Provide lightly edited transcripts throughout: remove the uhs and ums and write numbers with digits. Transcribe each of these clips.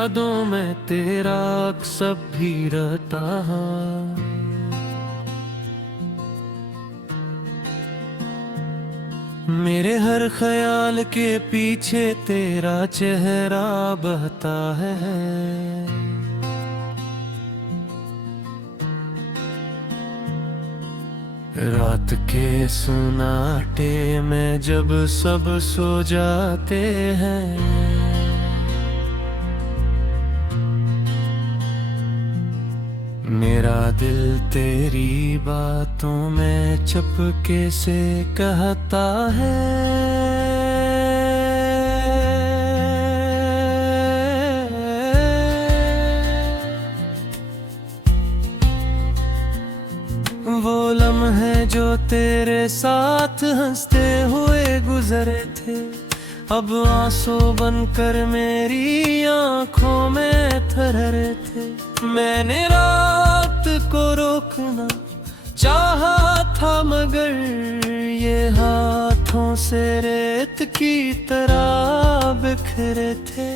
यादों में तेरा सब भी रहता है। मेरे हर ख्याल के पीछे तेरा चेहरा बहता है। रात के सुनाटे में जब सब सो जाते हैं, मेरा दिल तेरी बातों में चुपके से कहता है। वो लम्हे जो तेरे साथ हंसते हुए गुजरे थे, अब आंसू बनकर मेरी आंखों में ठहरे थे। मैंने रात को रोकना चाहा था, मगर ये हाथों से रेत की तरह बिखरे थे।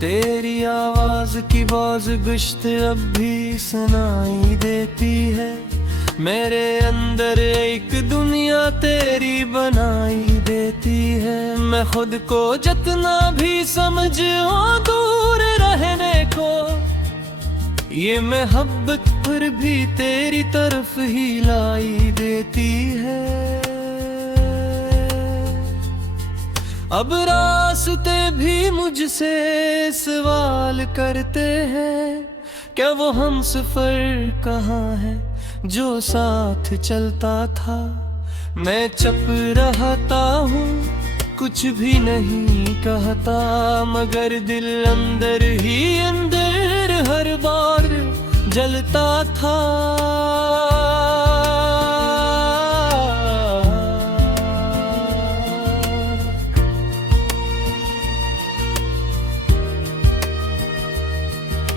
तेरी आवाज की बाज गुश्त अब भी सुनाई देती है। मेरे अंदर एक दुनिया तेरी बनाई देती है। मैं खुद को जितना भी समझूं दूर रहने को, ये मोहब्बत फिर भी तेरी तरफ ही लाई देती है। अब रास्ते भी मुझसे सवाल करते हैं, क्या वो हमसफर कहाँ है जो साथ चलता था। मैं चुप रहता हूँ, कुछ भी नहीं कहता, मगर दिल अंदर ही अंदर हर बार जलता था।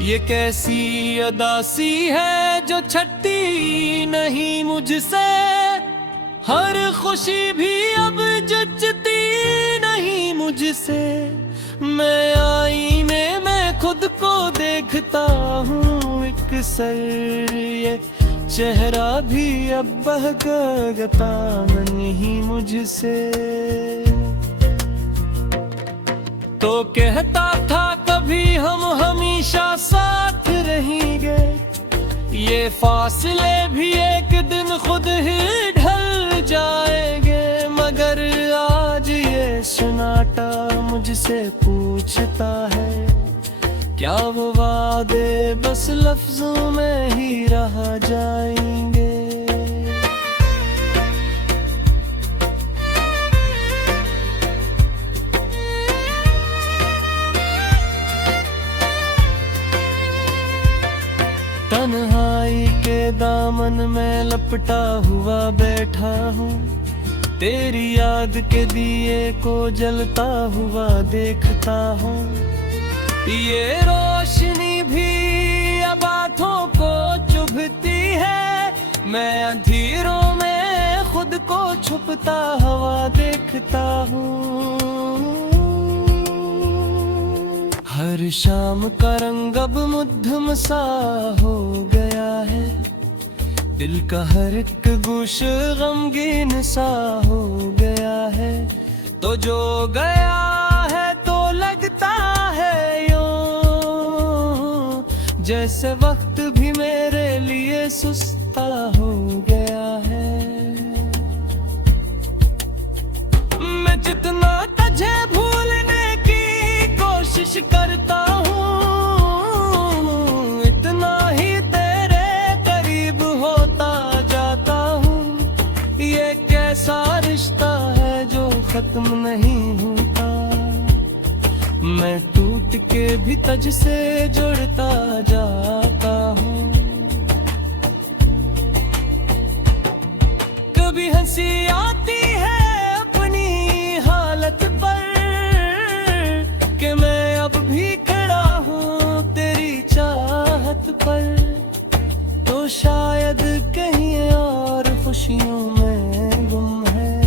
ये कैसी अदासी है जो छट्टी नहीं मुझसे, हर खुशी भी अब जचती नहीं मुझसे। मैं आईने में खुद को देखता हूँ एक सर, ये चेहरा भी अब बहकता नहीं मुझसे। तो कहता था कभी हम हमेशा साथ रहेंगे, ये फासले भी एक दिन खुद ही ढल जाएंगे। मगर आज ये सन्नाटा मुझसे पूछता है, क्या वो वादे बस लफ्जों में ही रह जाएंगे। तन्हाई के दामन में लपटा हुआ बैठा हूँ, तेरी याद के दिए को जलता हुआ देखता हूँ। ये रोशनी भी अब आँखों को चुभती है, मैं अंधेरों में खुद को छुपता हुआ देखता हूँ। हर शाम का रंग अब मध्यम सा हो गया है, दिल का हर एक गोश गमगीन सा हो गया है। तो जो गया है तो लगता है यूं, जैसे वक्त भी मेरे लिए सुस्ता हो गया है। मैं जितना तुझे भूलने की कोशिश करता हूँ, इतना ही तेरे करीब होता जाता हूँ। ये कैसा रिश्ता है जो खत्म नहीं होता, मैं टूट के भी तुझ से जुड़ता जाता हूँ। कभी हंसी आती है अपनी हालत पर, कि मैं अब भी खड़ा हूँ तेरी चाहत पर। तो शायद कहीं और खुशियों में गुम है,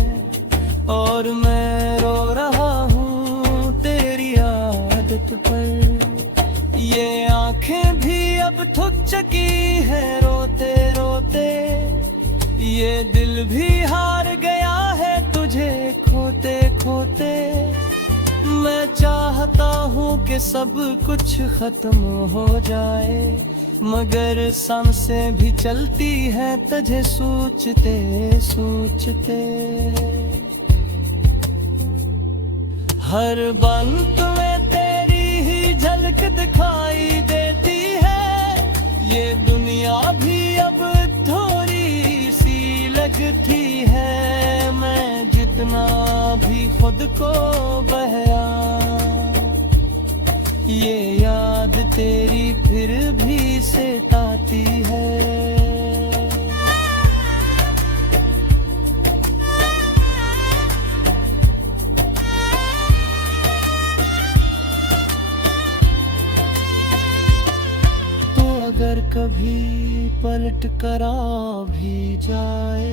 और मैं रो रहा हूँ तेरी बाट पर। ये आंखें भी अब थक चुकी है रोते रोते, ये दिल भी हार गया है तुझे खोते खोते। मैं चाहता हूँ कि सब कुछ खत्म हो जाए, मगर सांसें भी चलती हैं तुझे सोचते सोचते। हर बंक में तेरी ही झलक दिखाई देती है, ये दुनिया भी अब थोड़ी सी लगती है। मैं जितना भी खुद को बहया, ये याद तेरी फिर भी सताती है। तो अगर कभी पलट कर आ भी जाए,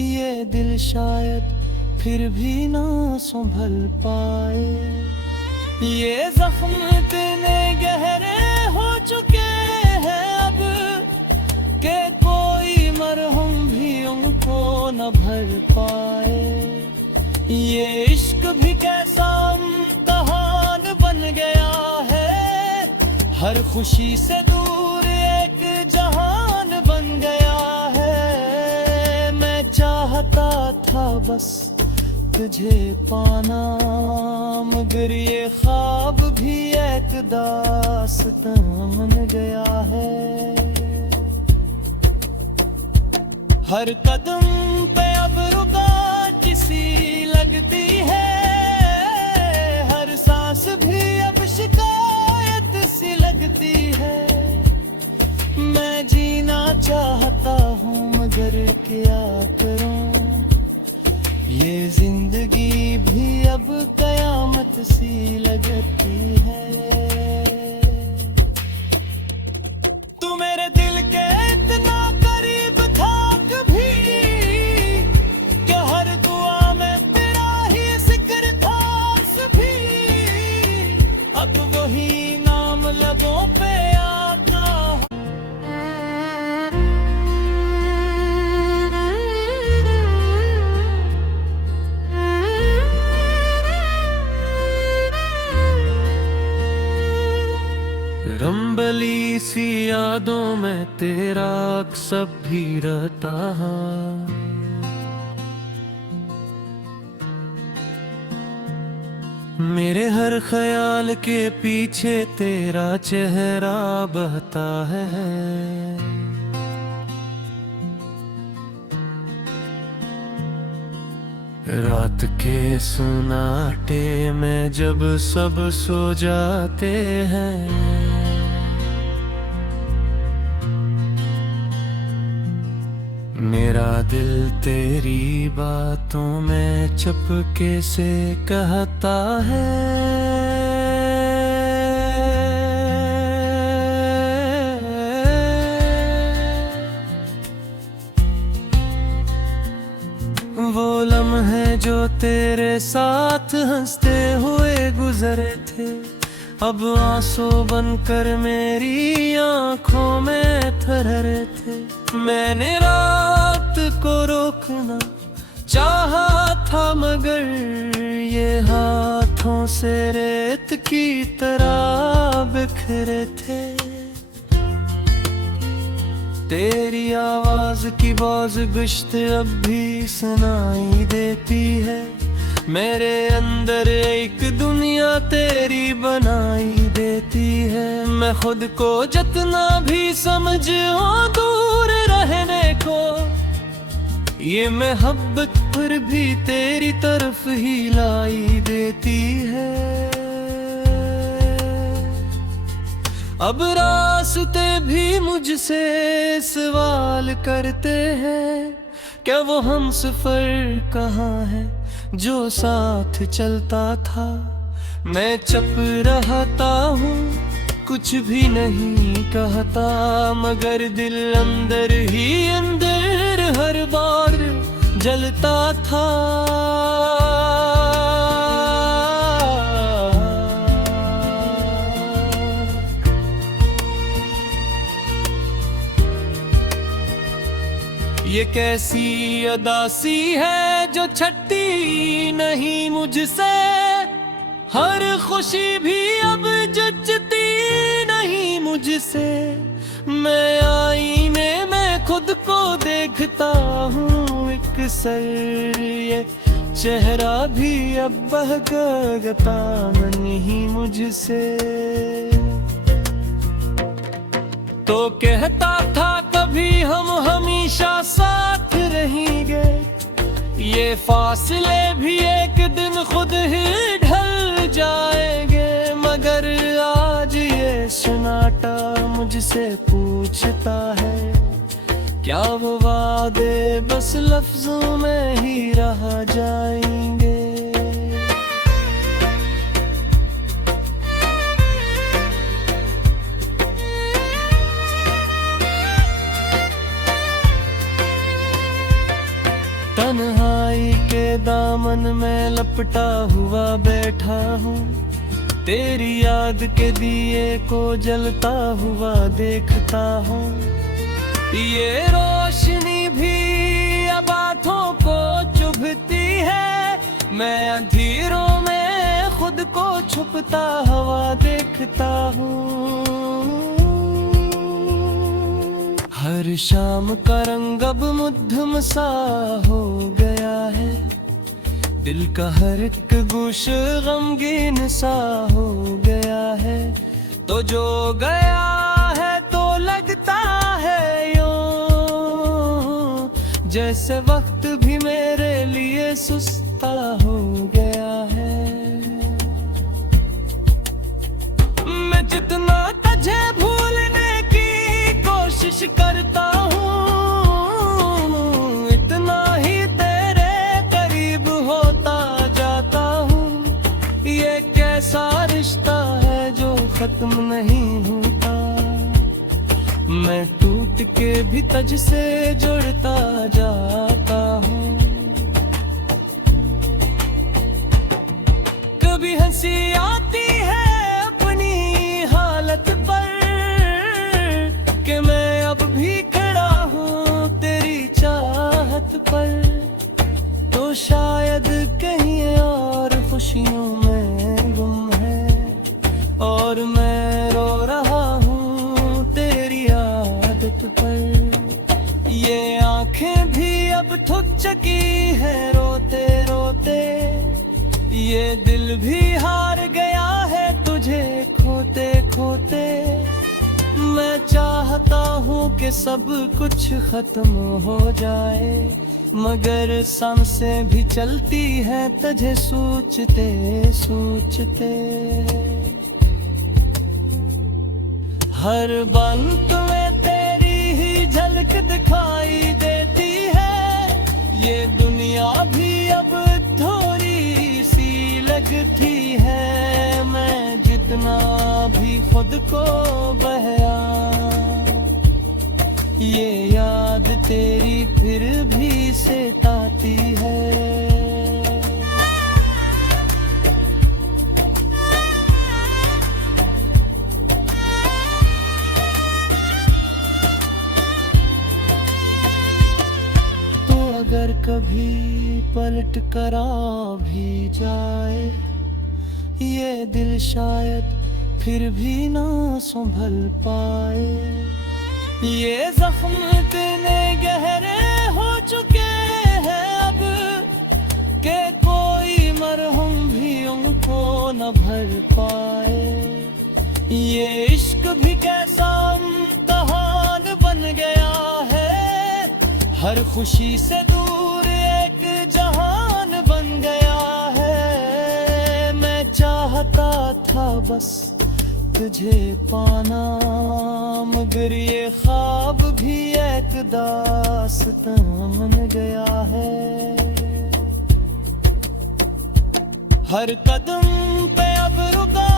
ये दिल शायद फिर भी ना संभल पाए। ये जख्म इतने गहरे हो चुके हैं अब कि कोई मरहम भी उनको न भर पाए। ये इश्क भी कैसा इम्तिहान बन गया है, हर खुशी से दूर एक जहान बन गया है। मैं चाहता था बस तुझे पाना, मगर ये ख्वाब भी एक दास्तां बन गया है। हर कदम पे अब रुकावट सी लगती है, हर सांस भी अब शिकायत सी लगती है। मैं जीना चाहता हूँ मगर क्या करूँ, ये जिंदगी भी अब कयामत सी लगती है। तू मेरे दिल के इतना करीब था कभी कि हर दुआ में तेरा ही जिक्र था सभी। अब वही नाम लबों पे आता, रंबली सी यादों में तेरा अक्सर भी रहता है। मेरे हर ख्याल के पीछे तेरा चेहरा बहता है। रात के सुनाटे में जब सब सो जाते हैं, मेरा दिल तेरी बातों में चुपके से कहता है। वो लम्हे जो तेरे साथ हंसते हुए गुजरे थे, अब आंसू बनकर मेरी आंखों में ठहरे थे। मैंने रात को रोकना चाहा था मगर ये हाथों से रेत की तरह बिखरे थे। तेरी आवाज की बाज गुश्त अब भी सुनाई देती है, मेरे अंदर एक दुनिया तेरी बनाई देती है। मैं खुद को जितना भी समझूं दूर रहने को, ये मोहब्बत फिर भी तेरी तरफ ही लाई देती है। अब रास्ते भी मुझसे सवाल करते हैं, क्या वो हम सफर कहाँ है जो साथ चलता था। मैं चुप रहता हूँ, कुछ भी नहीं कहता, मगर दिल अंदर ही अंदर हर बार जलता था। ये कैसी अदासी है जो छट्टी नहीं मुझसे, हर खुशी भी अब जचती नहीं मुझसे। मैं आईने में खुद को देखता हूँ एक सर, ये चेहरा भी अब बहकता नहीं मुझसे। तो कहता था कभी हम हमेशा साथ रहेंगे, ये फासले भी एक दिन खुद ही ढल जाएंगे। मगर आज ये सन्नाटा मुझसे पूछता है, क्या वो वादे बस लफ्जों में ही रह जाएंगे। तन्हाई के दामन में लपटा हुआ बैठा हूँ, तेरी याद के दिए को जलता हुआ देखता हूँ। ये रोशनी भी अब आँखों को चुभती है, मैं अंधेरों में खुद को छुपता हुआ देखता हूँ। हर शाम का रंग अब मध्यम सा हो गया है, दिल का हर एक गोश गमगीन सा हो गया है। तो जो गया है तो लगता है यूं, जैसे वक्त भी मेरे लिए सुस्ता हो गया है। मैं जितना तुझे भूलने की कोशिश करता हूँ, इतना ही तेरे करीब होता जाता हूँ। ये कैसा रिश्ता है जो खत्म नहीं होता, मैं टूट के भी तुझ से जुड़ता जाता हूँ। कभी हंसी आती है अपनी हालत पर, कि मैं अब भी खड़ा हूँ तेरी चाहत पर। तो शायद कहीं और खुशियों में गुम है, और मैं रो रहा हूँ तेरी आदत पर। ये आंखें भी अब थक चुकी है रोते रोते, ये दिल भी हार गया है तुझे खोते खोते। मैं चाहता हूँ कि सब कुछ खत्म हो जाए, मगर सांसें भी चलती है तुझे सोचते सोचते। हर बंत में तेरी ही झलक दिखाई देती है, ये दुनिया भी अब थोड़ी सी लगती है। मैं जितना भी खुद को बहया, ये याद तेरी फिर भी सताती है। अगर कभी पलट कर आ भी जाए, ये दिल शायद फिर भी ना संभल पाए। ये जख्म इतने गहरे हो चुके हैं अब, के कोई मरहम भी उनको न भर पाए। ये इश्क भी कैसा इम्तिहान बन गया है, हर खुशी से दूर एक जहान बन गया है। मैं चाहता था बस तुझे पाना, मगर ये ख्वाब भी एक दास्तां बन गया है। हर कदम पे अब रुका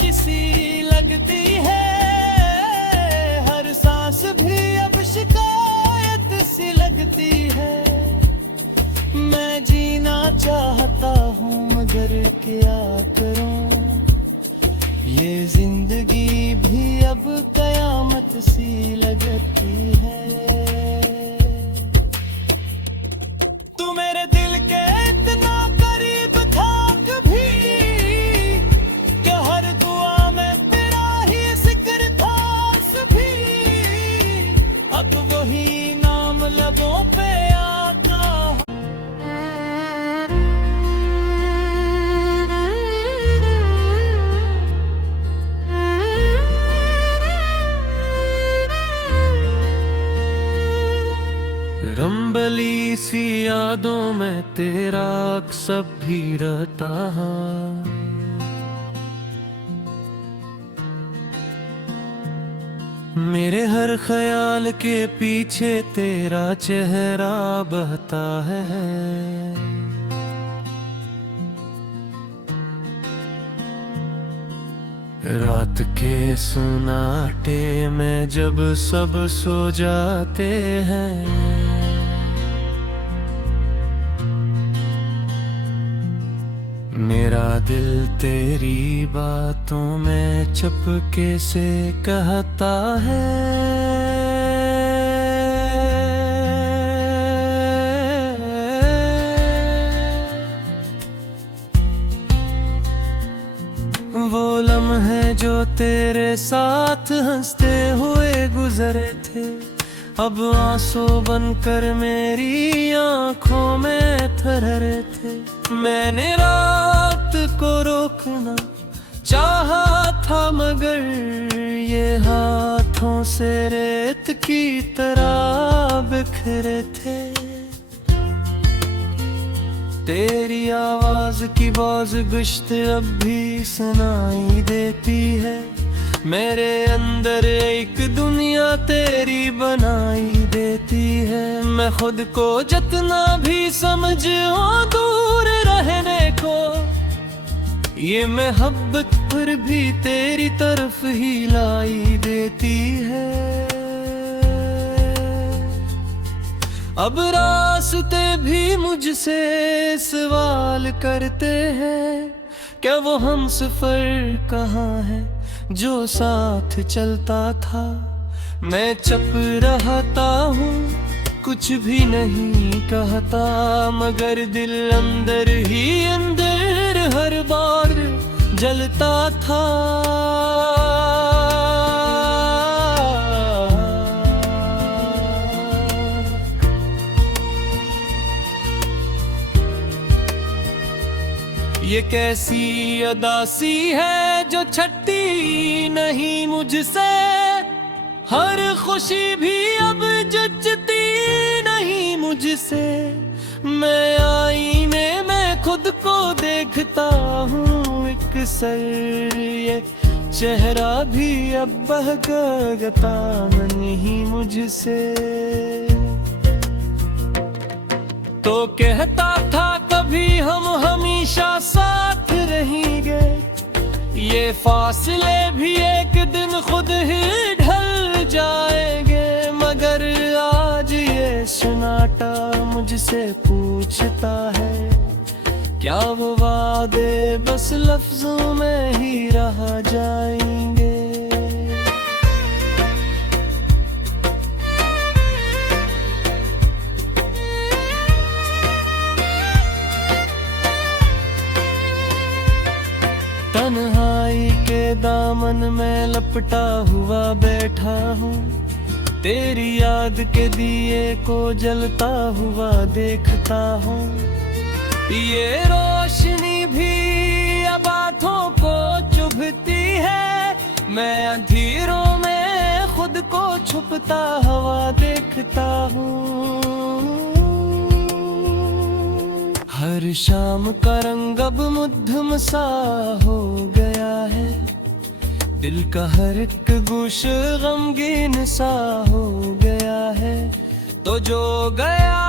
किसी लगती है, हर सांस भी अब शिकायत सी लगती है। मैं जीना चाहता हूँ मगर क्या करूँ, ये जिंदगी भी अब कयामत सी लगती है। धुंधली सी यादों में तेरा अक्सर भी रहता है। मेरे हर ख्याल के पीछे तेरा चेहरा बहता है। रात के सन्नाटे में जब सब सो जाते हैं, मेरा दिल तेरी बातों में चुपके से कहता है। वो लम्हे जो तेरे साथ हंसते हुए गुजरे थे, अब आंसू बनकर मेरी आंखों में ठहरे थे। मैंने रात को रोकना चाहा था, मगर ये हाथों से रेत की तरह बिखरे थे। तेरी आवाज की बाज गुश्त अब भी सुनाई देती है। मेरे अंदर एक दुनिया तेरी बनाई देती है। मैं खुद को जितना भी समझूं दूर रहने को, ये मोहब्बत फिर भी तेरी तरफ ही लाई देती है। अब रास्ते भी मुझसे सवाल करते हैं, क्या वो हम सफर कहाँ है जो साथ चलता था। मैं चुप रहता हूँ, कुछ भी नहीं कहता, मगर दिल अंदर ही अंदर हर बार जलता था। ये कैसी अदासी है जो छट्टी नहीं मुझसे, हर खुशी भी अब जचती नहीं मुझसे। मैं आईने में खुद को देखता हूँ एक सर, ये चेहरा भी अब बहकता नहीं मुझसे। तो कहता था कभी हम हमेशा साथ रहेंगे, ये फासले भी एक दिन खुद ही ढल जाएंगे। मगर आज ये सन्नाटा मुझसे पूछता है, क्या वो वादे बस लफ्जों में ही रह जाएंगे। तन्हाई के दामन में लपटा हुआ बैठा हूँ, तेरी याद के दिए को जलता हुआ देखता हूँ। ये रोशनी भी अब आँखों को चुभती है, मैं अंधेरों में खुद को छुपता हुआ देखता हूँ। हर शाम का रंग अब मध्यम सा हो गया है, दिल का हर एक गोश गमगीन सा हो गया है। तो जो गया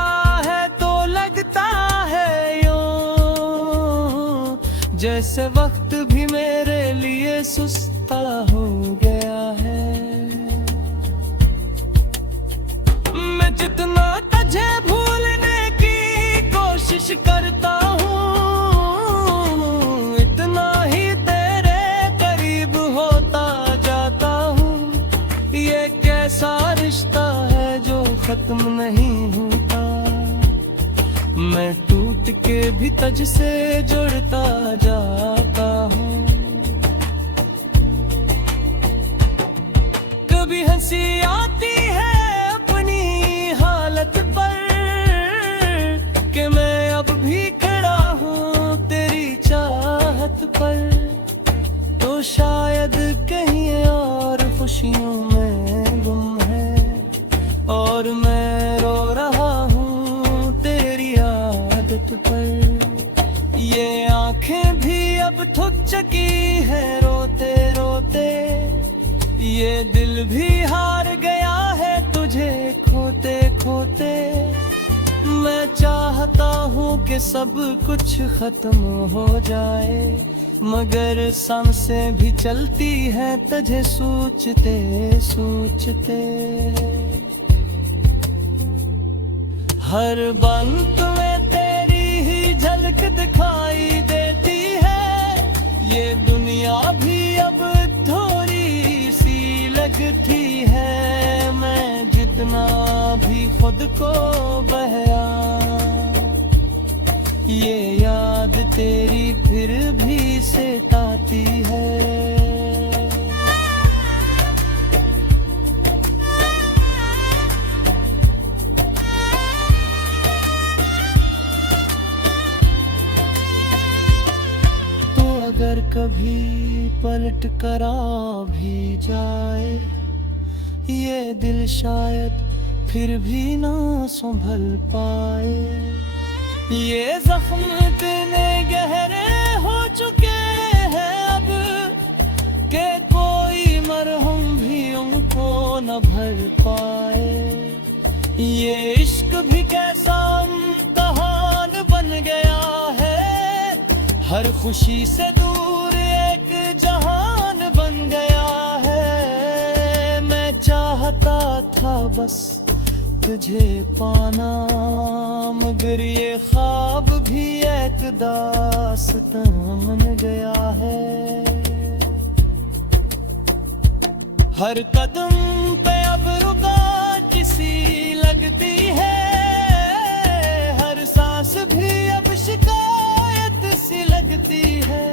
है तो लगता है यूं, जैसे वक्त भी मेरे लिए सुस्ता हो गया है। मैं जितना तुझे भूलने की कोशिश करता हूँ, इतना ही तेरे करीब होता जाता हूँ। ये कैसा रिश्ता है जो खत्म नहीं होता, मैं टूट के भी तुझसे जुड़ता जाता हूँ। कभी हंसी आती है अपनी हालत पर, कि मैं अब भी खड़ा हूँ तेरी चाहत पर। तो शायद कहीं और खुशियों में गुम है, और मैं रो रहा हूँ चकी है रोते रोते, ये दिल भी हार गया है तुझे खोते खोते। मैं चाहता हूँ कि सब कुछ खत्म हो जाए, मगर सांसें भी चलती है तुझे सोचते सोचते। हर बंक में तेरी ही झलक दिखाई देती है, ये दुनिया भी अब थोड़ी सी लगती है। मैं जितना भी खुद को बहया, ये याद तेरी फिर भी सताती है। अगर कभी पलट कर आ भी जाए, ये दिल शायद फिर भी ना संभल पाए। ये जख्म इतने गहरे हो चुके हैं अब, के कोई मरहम भी उनको न भर पाए। ये इश्क भी कैसा इम्तिहान बन गया है, हर खुशी से दूर एक जहान बन गया है। मैं चाहता था बस तुझे पाना, मगर ये ख्वाब भी एक दास्तां बन गया है। हर कदम पे अब रुका किसी लगती है, हर सांस भी अब शिकायत सी लगती है।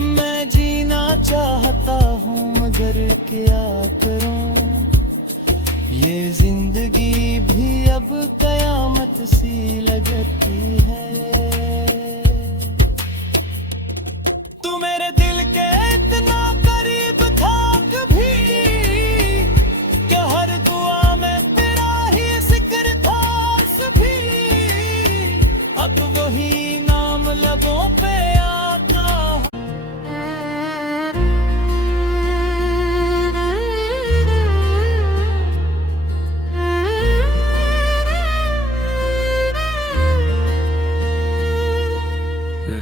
मैं जीना चाहता हूँ मगर क्या करूँ, ये जिंदगी भी अब कयामत सी लगती है। तू मेरे दिल के इतना करीब था कभी, कि हर दुआ में तेरा ही जिक्र था सभी। अब वही नाम लबों पे आता।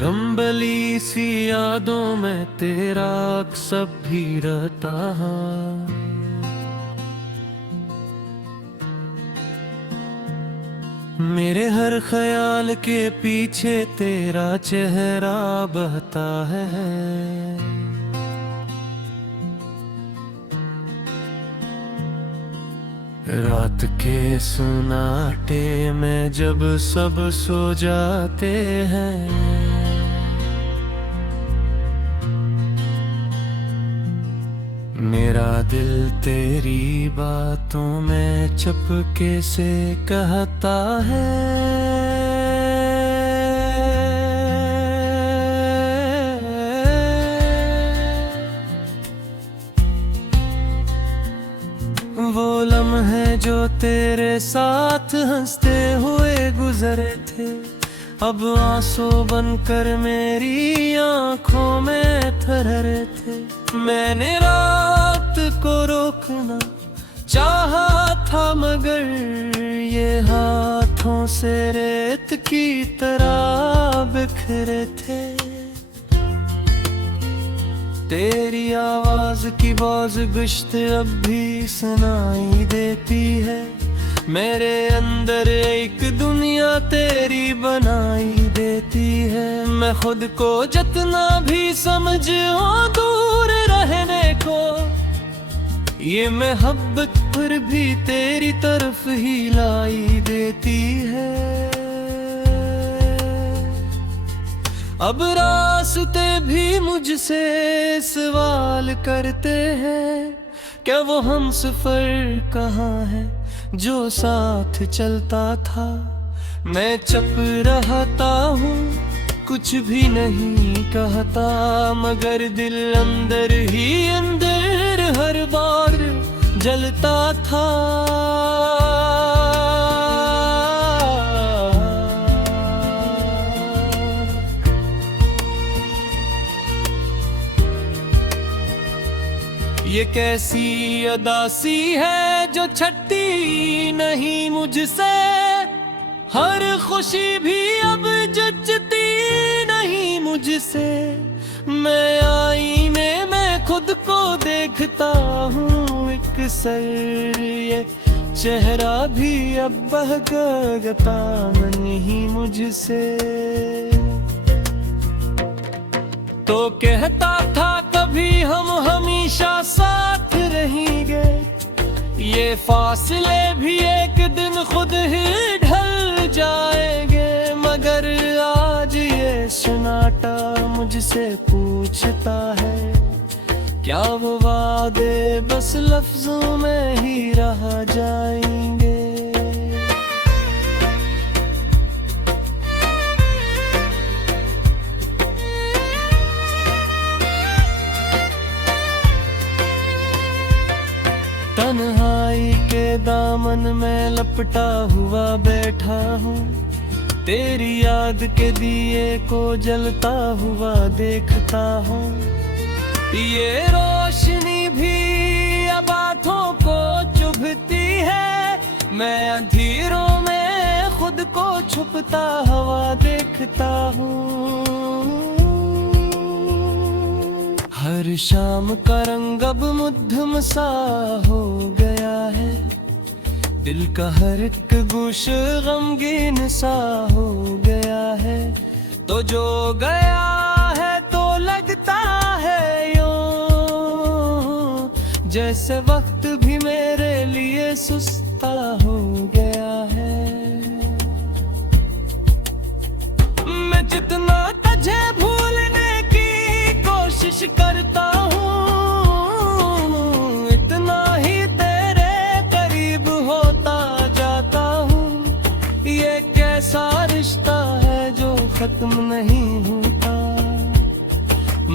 रंबली सी यादों में तेरा अक्सर भी रहता है। मेरे हर ख्याल के पीछे तेरा चेहरा बहता है। रात के सन्नाटे में जब सब सो जाते हैं, मेरा दिल तेरी बातों में चुपके से कहता है। वो लम्हे जो तेरे साथ हंसते हुए गुजरे थे, अब आंसू बनकर मेरी आंखों में ठहरे थे। मैंने रात को रोकना चाहा था, मगर ये हाथों से रेत की तरह बिखरे थे। तेरी आवाज की बाज गुश्त अब भी सुनाई देती है, मेरे अंदर एक दुनिया तेरी बनाई देती है। मैं खुद को जितना भी समझूं दूर रहने को, ये मोहब्बत फिर भी तेरी तरफ ही लाई देती है। अब रास्ते भी मुझसे सवाल करते हैं, क्या वो हम सफर कहाँ है जो साथ चलता था। मैं चुप रहता हूँ, कुछ भी नहीं कहता, मगर दिल अंदर ही अंदर हर बार जलता था। ये कैसी अदासी है जो छट्टी नहीं मुझसे, हर खुशी भी अब जचती नहीं मुझसे। मैं आईने में खुद को देखता हूँ एक सर, ये चेहरा भी अब बहकता नहीं मुझसे। तो कहता था कभी हम हमेशा साथ रहेंगे, ये फासले भी एक दिन खुद ही ढल जाएंगे। मगर आज ये सन्नाटा मुझसे पूछता है, क्या वो वादे बस लफ्जों में ही रह जाएंगे। तन्हाई के दामन में लपटा हुआ बैठा हूँ, तेरी याद के दिए को जलता हुआ देखता हूँ। ये रोशनी भी अब आँखों को चुभती है, मैं अंधेरों में खुद को छुपता हुआ देखता हूँ। हर शाम का रंग अब मध्यम सा हो गया है, दिल का हर एक गोश गमगीन सा हो गया है। तो जो गया है तो लगता है यूं, जैसे वक्त भी मेरे लिए सुस्ता हो गया है। मैं जितना तुझे भूलने की कोशिश करता हूँ, इतना ही तेरे करीब होता जाता हूँ। ये कैसा रिश्ता है जो खत्म नहीं होता,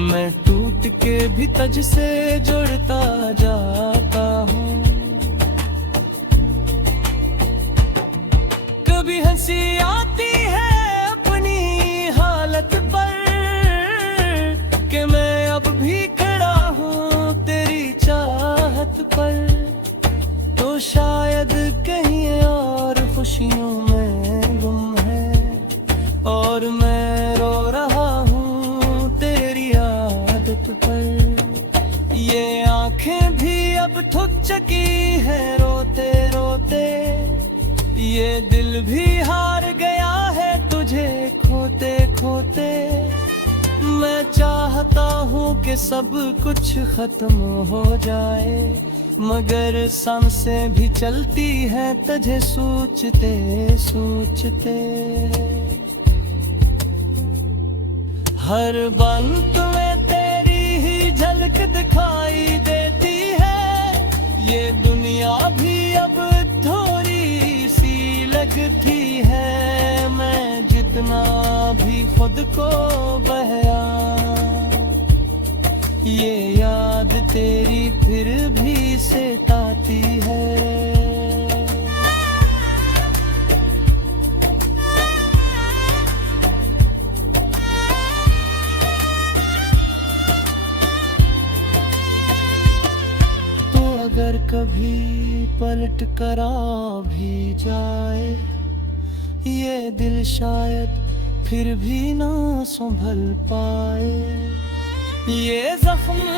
मैं टूट के भी तुझसे जुड़ता जाता हूँ। कभी हंसी आती है अपनी हालत पर, कि मैं अब भी खड़ा हूँ तेरी चाहत पर। तो शायद कहीं और खुशियों में गुम है, और मैं रो रहा हूँ तेरी आदत पर। ये आंखें भी अब थक चुकी है रोते रोते, ये दिल भी हार गया है तुझे खोते खोते। मैं चाहता हूँ कि सब कुछ खत्म हो जाए, मगर सांसें भी चलती है तुझे सोचते सोचते। हर बंत में तेरी ही झलक दिखाई देती है, ये दुनिया भी अब थोड़ी सी लगती है। मैं जितना भी खुद को बहया, ये याद तेरी फिर भी सताती है। अगर कभी पलट कर आ भी जाए, ये दिल शायद फिर भी ना संभल पाए। ये जख्म